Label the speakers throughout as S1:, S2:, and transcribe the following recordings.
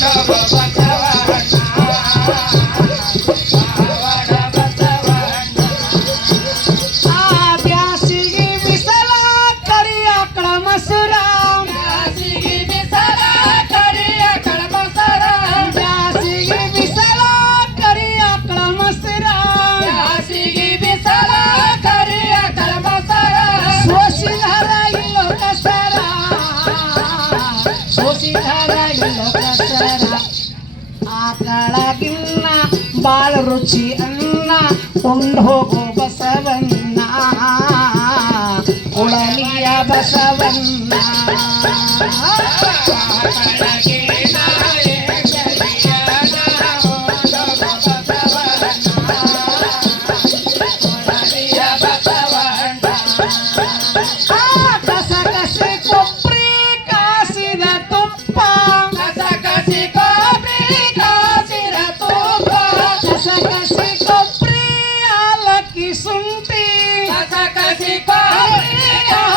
S1: Baba, Baba, Baba. ಕಸರ ಆಕಳಗಿನ್ನ ಬಾಳ ರುಚಿ ಅನ್ನ ಕೊಂಡು ಹೋಗೋ ಬಸವನ್ನ ಉಳಲಿಯ ಬಸವನ್ನ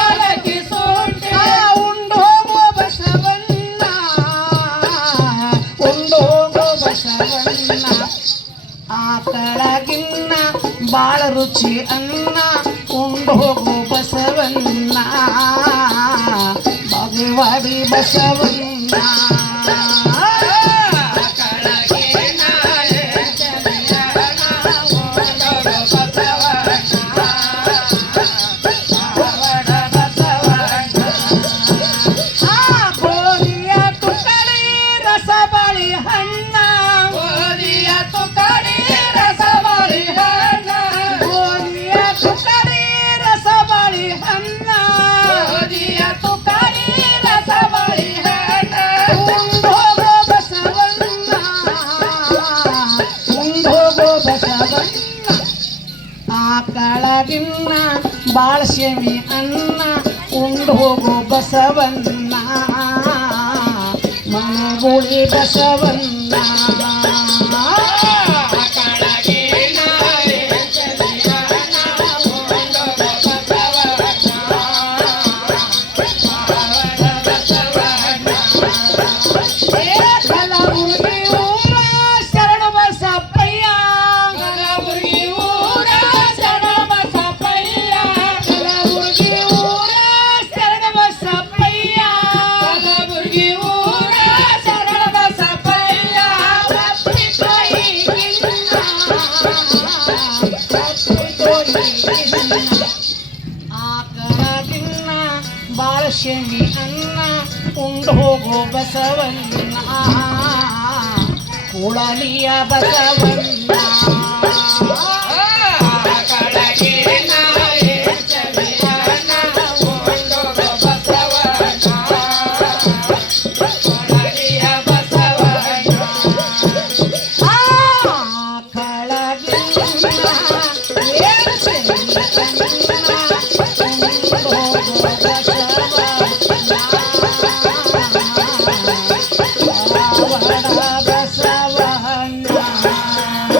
S1: ಆಲಕ್ಕಿ ಶುಂಠಿ ಆ ಉಂಡು ಹೋಗೋ ಬಸವನ್ನ ಉಂಡು ಹೋಗೋ ಬಸವನ್ನ ಆಕಳಗಿನ್ನ ಬಾಳ ರುಚಿ ಅನ್ನ ಉಂಡು ಹೋಗೋ ಬಸವನ್ನ ಭಗವಾಡಿ ಬಸವನ್ನ ಆಕಳಗಿನ್ನ ಬಾಳ ಶಮಿ ಅನ್ನ ಉಂಡು ಹೋಗು ಬಸವನ್ನ ಮನಗುಳಿ ಬಸವನ್ನ ಶಮಿ ಅನ್ನ ಉಂಡು ಹೋಗೋ ಬಸವನ್ನ ಕುಳಲಿಯ ಬಸವನ್ನ